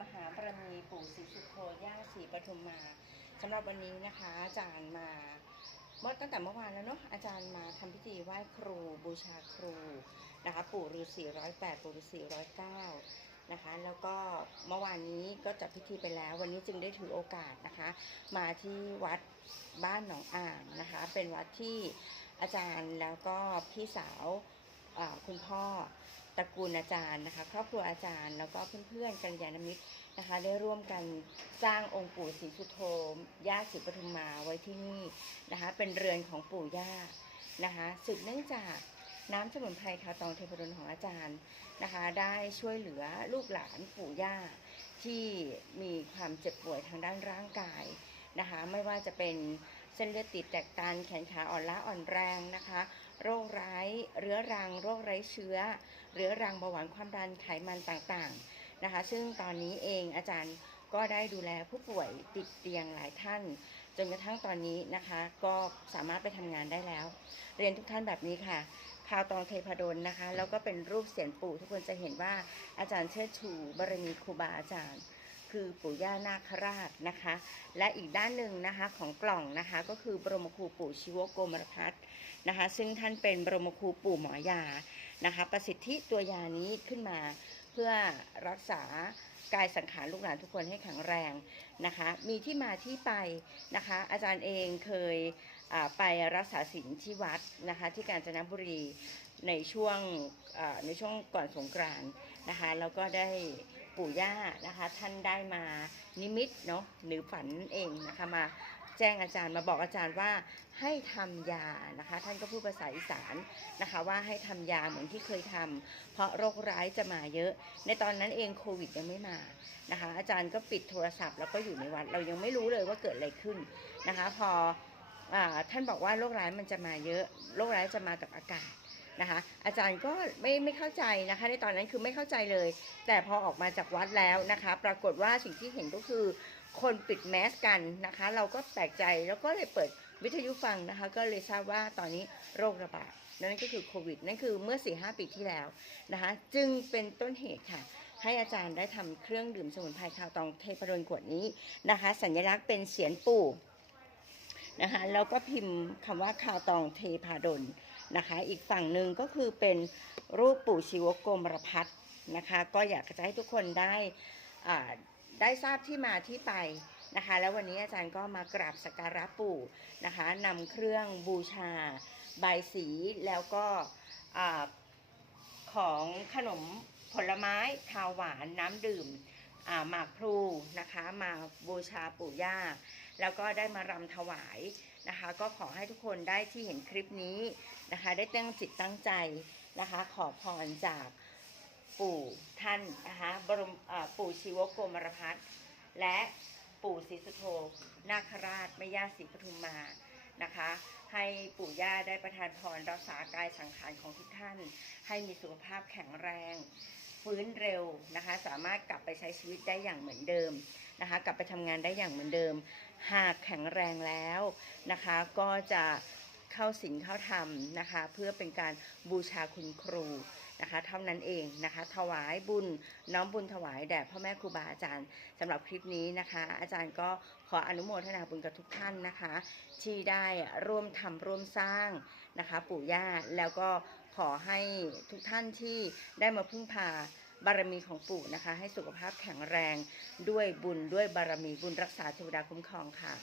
มหาบารมีปู่ศรีสุโธย่าศรีปทุมมาสำหรับวันนี้นะคะ อาจารย์มาเมื่อตั้งแต่เมื่อวานแล้วเนาะอาจารย์มาทำพิธีไหว้ครูบูชาครูนะคะ ปู่ฤาษีร้อยแปดปู่ฤาษีร้อยเก้านะคะ แล้วก็เมื่อวานนี้ก็จัดพิธีไปแล้ว วันนี้จึงได้ถือโอกาสนะคะ มาที่วัดบ้านหนองอ่างนะคะ เป็นวัดที่อาจารย์แล้วก็พี่สาวคุณพ่อ ตระกูลอาจารย์นะคะ ครอบครัวอาจารย์ แล้วก็เพื่อนๆกัลยาณมิตรนะคะ ได้ร่วมกันสร้างองค์ปู่ศรีสุโธย่าศรีปทุมมาไว้ที่นี่นะคะ เป็นเรือนของปู่ย่านะคะสืบเนื่องจากน้ำสมุนไพรคาตองเทพดลของอาจารย์นะคะ ได้ช่วยเหลือลูกหลานปู่ย่าที่มีความเจ็บป่วยทางด้านร่างกายนะคะ ไม่ว่าจะเป็นเส้นเลือดตีบแตกตันแขนขาอ่อนล้าอ่อนแรงนะคะ โรคร้าย เรื้อรัง โรคไร้เชื้อ เรื้อรังเบาหวานความดันไขมันต่างๆนะคะ ซึ่งตอนนี้เองอาจารย์ก็ได้ดูแลผู้ป่วยติดเตียงหลายท่าน จนกระทั่งตอนนี้นะคะ ก็สามารถไปทำงานได้แล้ว เรียนทุกท่านแบบนี้ค่ะคาวตองเทพดลนะคะ แล้วก็เป็นรูปเสียนปู่ทุกคนจะเห็นว่าอาจารย์เชิดชูบารมีครูบาอาจารย์ คือปู่ย่านาคราชนะคะ และอีกด้านหนึ่งนะคะของกล่องนะคะก็คือบรมครูปู่ชิวโกมรพัฒน์นะคะ ซึ่งท่านเป็นบรมครูปู่หมอยานะคะ ประสิทธิตัวยานี้ขึ้นมาเพื่อรักษากายสังขารลูกหลานทุกคนให้แข็งแรงนะคะ มีที่มาที่ไปนะคะ อาจารย์เองเคยไปรักษาศีลที่วัดนะคะ ที่กาญจนบุรีในช่วงในช่วงก่อนสงกรานต์นะคะ แล้วก็ได้ ปู่ย่านะคะ ท่านได้มานิมิตเนาะหรือฝันเองนะคะมาแจ้งอาจารย์มาบอกอาจารย์ว่าให้ทำยานะคะ ท่านก็พูดภาษาอีสานนะคะว่าให้ทำยาเหมือนที่เคยทำเพราะโรคร้ายจะมาเยอะ ในตอนนั้นเองโควิดยังไม่มานะคะ อาจารย์ก็ปิดโทรศัพท์แล้วก็อยู่ในวัดเรายังไม่รู้เลยว่าเกิดอะไรขึ้นนะคะ พออท่านบอกว่าโรคร้ายมันจะมาเยอะโรคร้ายจะมากับอากาศ นะคะ อาจารย์ก็ไม่ไม่เข้าใจนะคะในตอนนั้นคือไม่เข้าใจเลย แต่พอออกมาจากวัดแล้วนะคะ ปรากฏว่าสิ่งที่เห็นก็คือ คนปิดแมสกันนะคะ เราก็แปลกใจแล้วก็เลยเปิดวิทยุฟังนะคะ ก็เลยทราบว่าตอนนี้โรคระบาดนั่นก็คือโควิดนั่นคือเมื่อ4ีหปีที่แล้วนะคะ จึงเป็นต้นเหตุค่ะ ให้อาจารย์ได้ทำเครื่องดื่มสมุนไพรคาวตองเทพดลขวดนี้นะคะ สัญลักษณ์เป็นเสียนปู่นะคะแล้วก็พิมพ์คำว่าคาวตองเทพาดล นะคะ อีกฝั่งหนึ่งก็คือเป็นรูปปู่ชีวโกมรพัฒน์นะคะ ก็อยากจะให้ทุกคนได้ได้ทราบที่มาที่ไปนะคะ แล้ววันนี้อาจารย์ก็มากราบสักการะปู่นะคะนำเครื่องบูชาใบาสีแล้วก็ของขนมผลไม้คาวหวานน้ำดื่มหมากพลูนะคะ มาบูชาปู่ย่า แล้วก็ได้มารำถวายนะคะ ก็ขอให้ทุกคนได้ที่เห็นคลิปนี้นะคะ ได้ตั้งจิตตั้งใจนะคะ ขอพรจากปู่ท่านนะคะบรมปู่ชีวโกมารพัฒและปู่ศรีสุโธนาคราชแม่ย่าศรีปทุมมานะคะ ให้ปู่ย่าได้ประทานพรรักษากายสังขารของทุกท่าน ให้มีสุขภาพแข็งแรงฟื้นเร็วนะคะ สามารถกลับไปใช้ชีวิตได้อย่างเหมือนเดิมนะคะ กลับไปทำงานได้อย่างเหมือนเดิม หากแข็งแรงแล้วนะคะ ก็จะเข้าสิงเข้าธรรมนะคะ เพื่อเป็นการบูชาคุณครูนะคะเท่านั้นเองนะคะ ถวายบุญน้อมบุญถวายแด่พ่อแม่ครูบาอาจารย์สำหรับคลิปนี้นะคะ อาจารย์ก็ขออนุโมทนาบุญกับทุกท่านนะคะ ที่ได้ร่วมทำร่วมสร้างนะคะ ปู่ย่าแล้วก็ขอให้ทุกท่านที่ได้มาพึ่งพา บารมีของปู่นะคะ ให้สุขภาพแข็งแรงด้วยบุญด้วยบารมีบุญรักษาเทวดาคุ้มครองค่ะ